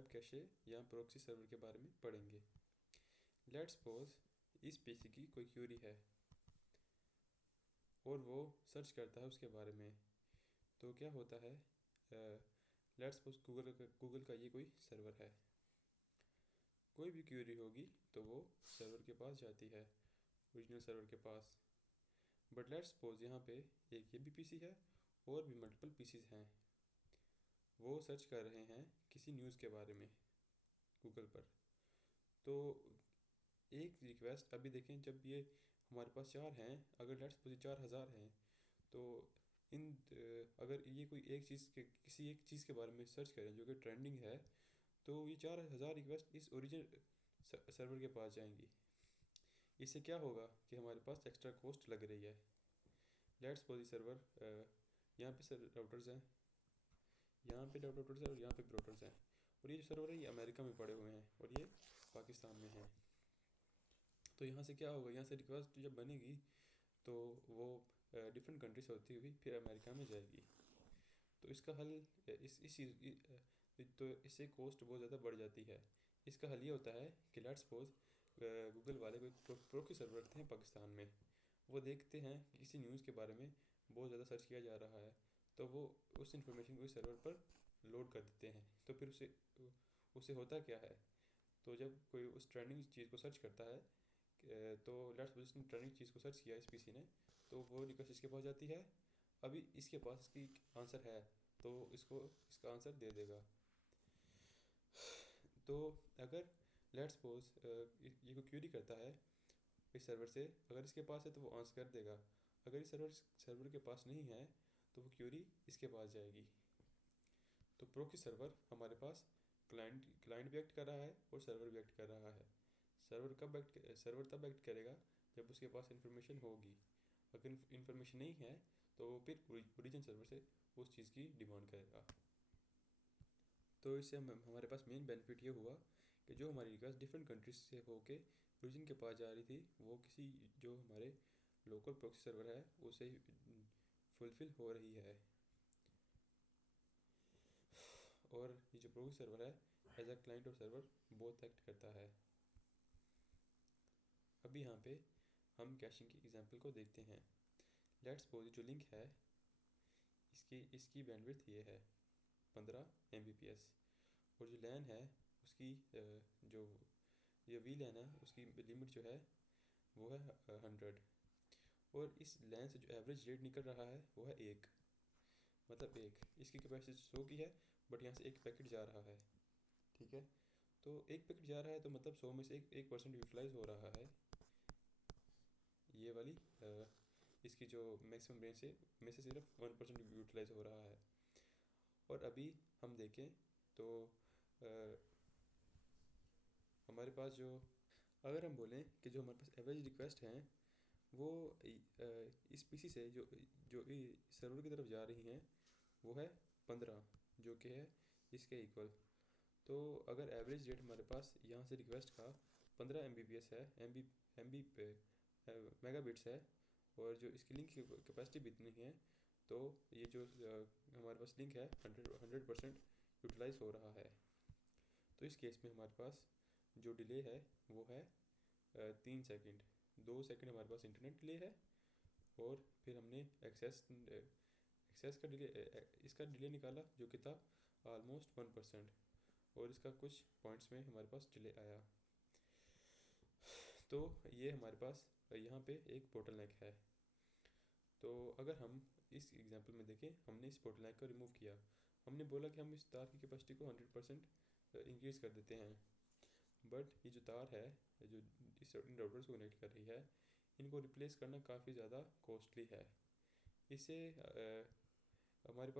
Web cache या proxy server के बारे में पढ़ेंगे। लेट्स सपोज इस पीसी की कोई क्यूरी है और वो सर्च करता है उसके बारे में। तो क्या होता है, लेट्स सपोज गूगल का ये कोई सर्वर है। कोई भी क्यूरी होगी तो वो सर्वर के पास जाती है, ओरिजिनल सर्वर के पास। बट लेट्स सपोज यहाँ पे एक ये भी पीसी है और भी मल्टीपल पीसीज हैं, वो सर्च कर रहे हैं किसी न्यूज़ के बारे में गूगल पर। तो एक रिक्वेस्ट अभी देखें, जब ये हमारे पास 4 हैं, अगर लेट्स सपोज 4000 हैं, तो अगर ये कोई एक चीज़ के किसी एक चीज़ के बारे में सर्च करें जो कि ट्रेंडिंग है, तो ये 4000 रिक्वेस्ट इस ओरिजिनल सर्वर के पास जाएंगी। इससे क्या होगा कि हमारे पास एक्स्ट्रा कॉस्ट लग रही है। लेट्स सपोज सर्वर यहाँ पे राउटर्स हैं, यहाँ पे राउटर्स हैं और यहाँ पे भी राउटर्स हैं, और ये जो सर्वर है ये अमेरिका में पड़े हुए हैं और ये पाकिस्तान में है। तो यहाँ से क्या होगा, यहाँ से रिक्वेस्ट जब बनेगी तो वो डिफरेंट कंट्री से होती हुई फिर अमेरिका में जाएगी। तो इसका हल तो इससे कॉस्ट बहुत ज़्यादा बढ़ जाती है। इसका हल ये होता है कि लेट्स सपोज गूगल वाले कोई प्रॉक्सी सर्वर थे पाकिस्तान में, वो देखते हैं कि किसी न्यूज़ के बारे में बहुत ज़्यादा सर्च किया जा रहा है, तो वो उस इन्फॉर्मेशन को इस सर्वर पर लोड कर देते हैं। तो फिर उससे होता क्या है, तो जब कोई उस ट्रेंडिंग चीज़ को सर्च करता है, तो लेट्स सपोज इसने ट्रेंडिंग चीज़ को सर्च किया इस पीसी ने, तो वो रिक्वेस्ट इसके पास जाती है। अभी इसके पास इसकी आंसर है तो इसको इसका आंसर दे देगा। तो अगर लेट्स सपोज ये कोई क्यूरी करता है इस सर्वर से, अगर इसके पास है तो वो आंसर कर देगा। अगर इस सर्वर के पास नहीं है तो वो क्यूरी इसके पास जाएगी। तो प्रॉक्सी सर्वर हमारे पास क्लाइंट भी एक्ट कर रहा है और सर्वर भी एक्ट कर रहा है। सर्वर तब एक्ट करेगा जब उसके पास इंफॉर्मेशन होगी। अगर इंफॉर्मेशन नहीं है तो वो फिर ओरिजिन सर्वर से उस चीज़ की डिमांड करेगा। तो इससे हमारे पास मेन बेनिफिट ये हुआ कि जो हमारी रिक्वेस्ट डिफरेंट कंट्रीज से होके ओरिजिन के पास जा रही थी, वो किसी जो हमारे लोकल प्रॉक्सी सर्वर है उसे फुलफिल हो रही है। और ये जो प्रॉक्सी सर्वर है एज अ क्लाइंट और सर्वर बोथ एक्ट करता है। अभी यहाँ पे हम कैशिंग की एग्जांपल को देखते हैं। लेट्स सपोज जो लिंक है इसकी बैंडविड्थ ये है 15 Mbps, और जो लैन है उसकी जो ये वी लैन है उसकी लिमिट जो है वो है 100, और इस लैन से जो एवरेज रेट निकल रहा है वो है 1, मतलब 1। इसकी कैपेसिटी 100 की है बट यहाँ से एक पैकेट जा रहा है, ठीक है। तो एक पैकेट जा रहा है तो मतलब 100 में से 1% यूटिलाइज हो रहा है। ये वाली इसकी जो मैक्सिमम रेंज है में से सिर्फ 1% यूटिलाइज हो रहा है। और अभी हम देखें तो हमारे पास जो, अगर हम बोलें कि जो हमारे पास एवरेज रिक्वेस्ट हैं वो इस पीसी से जो जो सर्वर की तरफ जा रही हैं वो है 15, जो कि है इसके इक्वल। तो अगर एवरेज रेट हमारे पास यहाँ से रिक्वेस्ट का 15 Mbps है, एम बी पे मेगाबिट्स है, और जो इसकी लिंक की कैपेसिटी भी इतनी है, तो ये जो हमारे पास लिंक है 100% यूटिलाइज हो रहा है। तो इस केस में हमारे पास जो डिले है वो है 3 सेकंड। 2 सेकंड हमारे पास इंटरनेट डिले है, और फिर हमने एक्सेस का डिले इसका डिले निकाला जो कि था ऑलमोस्ट 1%, और इसका कुछ पॉइंट्स में हमारे पास डिले आया। तो ये हमारे पास यहाँ पे एक बोटलनेक है। तो अगर हम इस एग्जांपल में देखें, हमने इस बोटलनेक को रिमूव किया। हमने बोला कि हम इस तार की कैपेसिटी को 100% इंक्रीज़ कर देते हैं, बट ये जो तार है जो इस राउटर्स को कनेक्ट कर रही है, इनको रिप्लेस करना काफ़ी ज़्यादा कॉस्टली है। इससे हमारे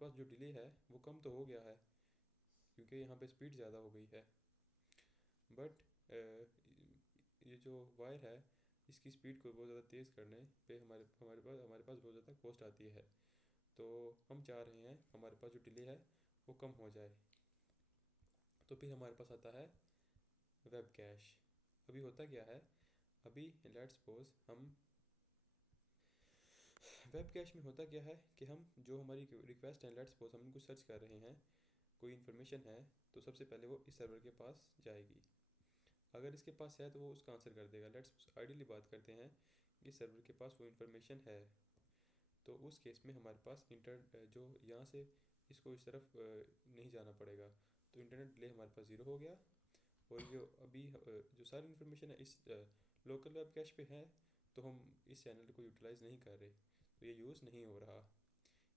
पास जो डिले है वो कम तो हो गया है क्योंकि यहाँ पे स्पीड ज़्यादा हो गई है, बट ये जो वायर है इसकी स्पीड को बहुत ज़्यादा तेज़ करने पे हमारे पास बहुत ज़्यादा कॉस्ट आती है। तो हम चाह रहे हैं हमारे पास जो डिले है वो कम हो जाए। तो फिर हमारे पास आता है वेब कैश। अभी होता क्या है, अभी लेट्स सपोज हम वेब कैश में होता क्या है कि हम जो हमारी रिक्वेस्ट है, लेट्स सपोज हम कुछ सर्च कर रहे हैं, कोई इन्फॉर्मेशन है तो सबसे पहले वो इस सर्वर के पास जाएगी। अगर इसके पास है तो वो उसका आंसर कर देगा। लेट्स आइडियली बात करते हैं कि सर्वर के पास वो इन्फॉर्मेशन है, तो उस केस में हमारे पास जो यहाँ से इसको इस तरफ नहीं जाना पड़ेगा, तो इंटरनेट डिले हमारे पास ज़ीरो हो गया। और जो अभी जो सारी इन्फॉर्मेशन है इस लोकल वेब कैश पे है, तो हम इस चैनल को यूटिलाइज़ नहीं कर रहे, तो ये यूज़ नहीं हो रहा।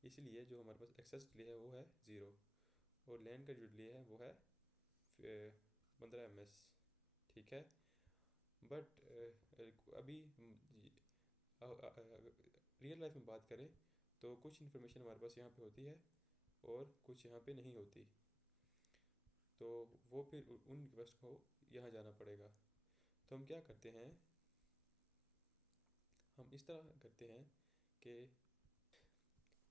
इसलिए जो हमारे पास एक्सेस डिले है वो है ज़ीरो, और लैन का जो डिले है वो है 15 ms। ठीक है, बट अभी रियल लाइफ में बात करें तो कुछ इन्फॉर्मेशन हमारे पास यहाँ पे होती है और कुछ यहाँ पे नहीं होती, तो वो फिर उन रिक्वेस्ट को यहाँ जाना पड़ेगा। तो हम क्या करते हैं, हम इस तरह करते हैं कि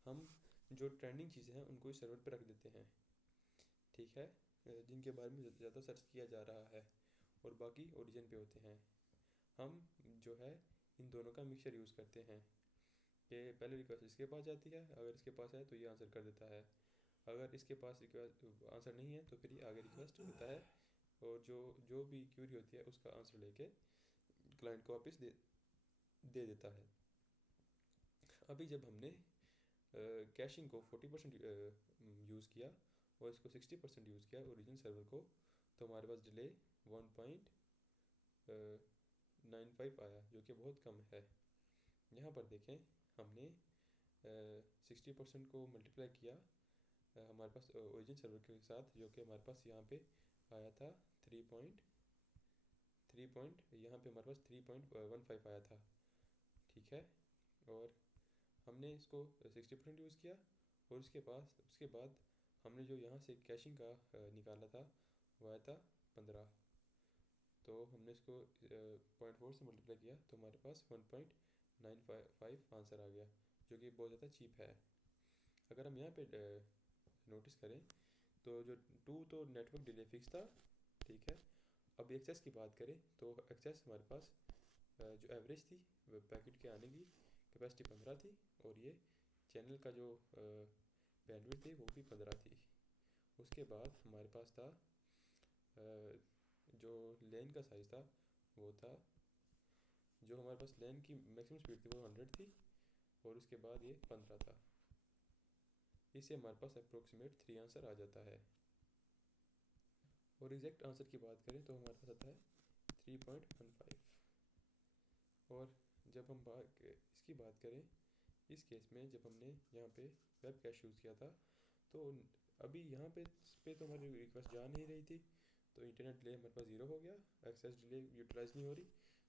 हम जो ट्रेंडिंग चीज़ें हैं उनको इस सर्वर पर रख देते हैं, ठीक है, जिनके बारे में ज़्यादा सर्च किया जा रहा है, और बाकी ओरिजिन पे होते हैं। हम जो है इन दोनों का मिक्सचर यूज़ करते हैं कि पहले रिक्वेस्ट इसके पास जाती है, अगर इसके पास है तो ये आंसर कर देता है, अगर इसके पास रिक्वेस्ट आंसर नहीं है तो फिर ये आगे रिक्वेस्ट होता है, और जो भी क्यूरी होती है उसका आंसर लेके क्लाइंट को वापस दे देता है। अभी जब हमने कैशिंग को 40% यूज़ किया और इसको 60% यूज़ किया ओरिजिन सर्वर को, तो हमारे पास डिले 1.95 आया, जो कि बहुत कम है। यहाँ पर देखें, हमने 60% को मल्टीप्लाई किया हमारे पास ओरिजिन सर्वर के साथ, जो कि हमारे पास यहाँ पे आया था 3 पॉइंट यहाँ पे हमारे पास 3.15 आया था, ठीक है। और हमने इसको 60% यूज़ किया, और उसके बाद हमने जो यहाँ से कैशिंग का निकाला था वो आया था 15, तो हमने इसको 0.4 से मल्टीप्लाई किया तो हमारे पास 1.95 आंसर आ गया, जो कि बहुत ज़्यादा चीप है। अगर हम यहाँ पे नोटिस करें तो जो 2 तो नेटवर्क डिले फिक्स था, ठीक है। अब एक्सेस की बात करें तो एक्सेस हमारे पास जो एवरेज थी पैकेट के आने की कैपेसिटी 15 थी, और ये चैनल का जो बैंडविड्थ थी वो भी 15 थी। उसके बाद हमारे पास था जो लेन का साइज़ था वो था, जो हमारे पास लेन की मैक्सिमम स्पीड थी वो 100 थी, और उसके बाद ये 15 था। इससे हमारे पास अप्रोक्सीमेट 3 आंसर आ जाता है। और एग्जैक्ट आंसर की बात करें तो हमारे पास आता है 3.15। और जब हम इसकी बात करें, इस केस में जब हमने यहाँ पे वेब कैश यूज़ किया था, तो अभी यहाँ पे तो हमारी रिक्वेस्ट जा नहीं रही थी, तो इंटरनेट डिले हमारे पास ज़ीरो हो गया, एक्सेस डिले यूटिलाइज नहीं हो रही,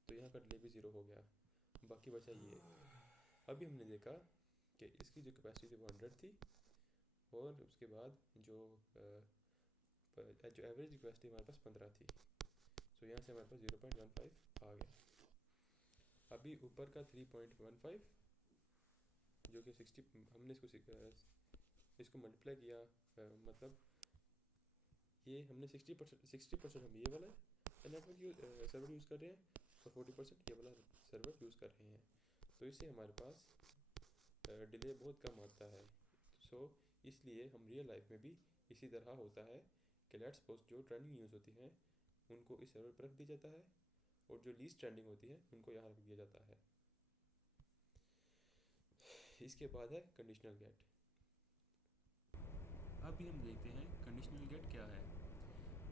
तो यहाँ का डिले भी ज़ीरो हो गया, बाकी बचा ये। अभी हमने देखा कि इसकी जो कैपेसिटी थी वो 100 थी, और उसके बाद जो एवरेज रिक्वेस्ट थी हमारे पास 15 थी, तो यहाँ से हमारे पास 0.15 आ गया। अभी ऊपर का 3.15 जो कि 60, हमने इसको मल्टीप्लाई किया, मतलब ये हमने 60% हम ये वाला नेटवर्क सर्वर यूज़ कर रहे हैं, और 40% ये वाला सर्वर यूज़ कर रहे हैं, तो इससे हमारे पास डिले बहुत कम आता है। सो इसलिए हम रियल लाइफ में भी इसी तरह होता है कि लेट्स सपोज जो ट्रेंडिंग न्यूज़ होती हैं उनको इस सर्वर पर रख दिया जाता है, और जो लीस्ट ट्रेंडिंग होती है उनको यहाँ रख दिया जाता है। इसके बाद है कंडीशनल गेट। अभी हम देखते हैं कंडीशनल गेट क्या है।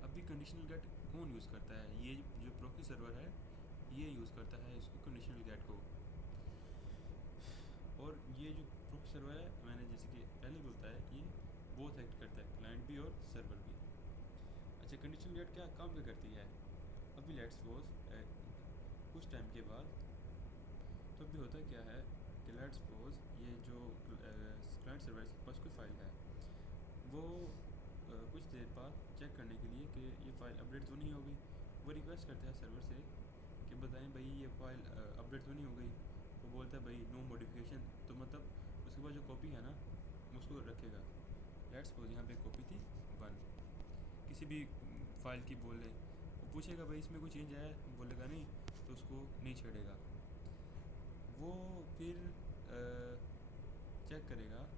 अभी कंडीशनल गेट कौन यूज़ करता है, ये जो प्रॉक्सी सर्वर है ये यूज़ करता है इसको कंडीशनल गेट को। और ये जो प्रॉक्सी सर्वर है, मैंने जैसे कि पहले भी बताया, ये बोथ एक्ट करता है, क्लाइंट भी और सर्वर भी। अच्छा, कंडीशनल गेट क्या काम क्या करती है। अभी लेट्स सपोज कुछ टाइम के बाद तो अभी होता क्या है कि लेट्स सपोज ये जो क्लाइंट सर्वर के पास कोई फाइल है, वो कुछ देर बाद चेक करने के लिए कि ये फ़ाइल अपडेट तो नहीं हो गई, वो रिक्वेस्ट करता है सर्वर से कि बताएं भाई ये फ़ाइल अपडेट तो नहीं हो गई। वो बोलता है भाई नो मॉडिफिकेशन, तो मतलब उसके बाद जो कॉपी है ना उसको रखेगा। लेट्स सपोज यहाँ पे कॉपी थी 1, किसी भी फाइल की बोल ले, वो पूछेगा भाई इसमें कोई चेंज आया, बोलेगा नहीं तो उसको नहीं छेड़ेगा। वो फिर चेक करेगा,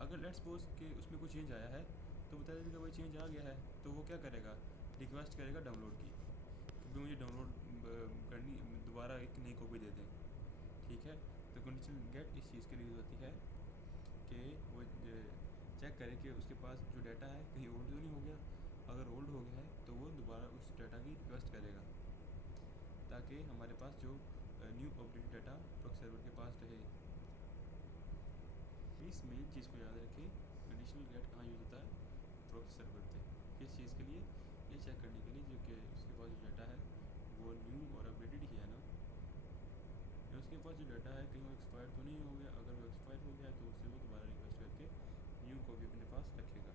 अगर लेट्स सपोज कि उसमें कोई चेंज आया है तो बता देगा कोई चेंज आ गया है, तो वो क्या करेगा, रिक्वेस्ट करेगा डाउनलोड की, क्योंकि मुझे डाउनलोड करनी, दोबारा एक नई कॉपी दे दें। ठीक है, तो कंडीशनल गेट इस चीज़ के लिए होती है कि वो चेक करे कि उसके पास जो डाटा है कहीं ओल्ड तो नहीं हो गया। अगर ओल्ड हो गया है तो वो दोबारा उस डाटा की रिक्वेस्ट करेगा, ताकि हमारे पास जो new updated data proxy server के पास रहे। इस मेन चीज़ को याद रखें, कंडीशनल गेट कहाँ यूज़ होता है, प्रोक्सी सर्वर पे। किस चीज़ के लिए, ये चेक करने के लिए जो कि उसके पास जो डाटा है वो न्यू और अपडेटेड ही है ना, या उसके पास जो डाटा है कहीं वो एक्सपायर तो नहीं हो गया। अगर वो एक्सपायर हो गया है तो उससे वो दोबारा रिक्वेस्ट करके न्यू कॉपी अपने पास रखेगा।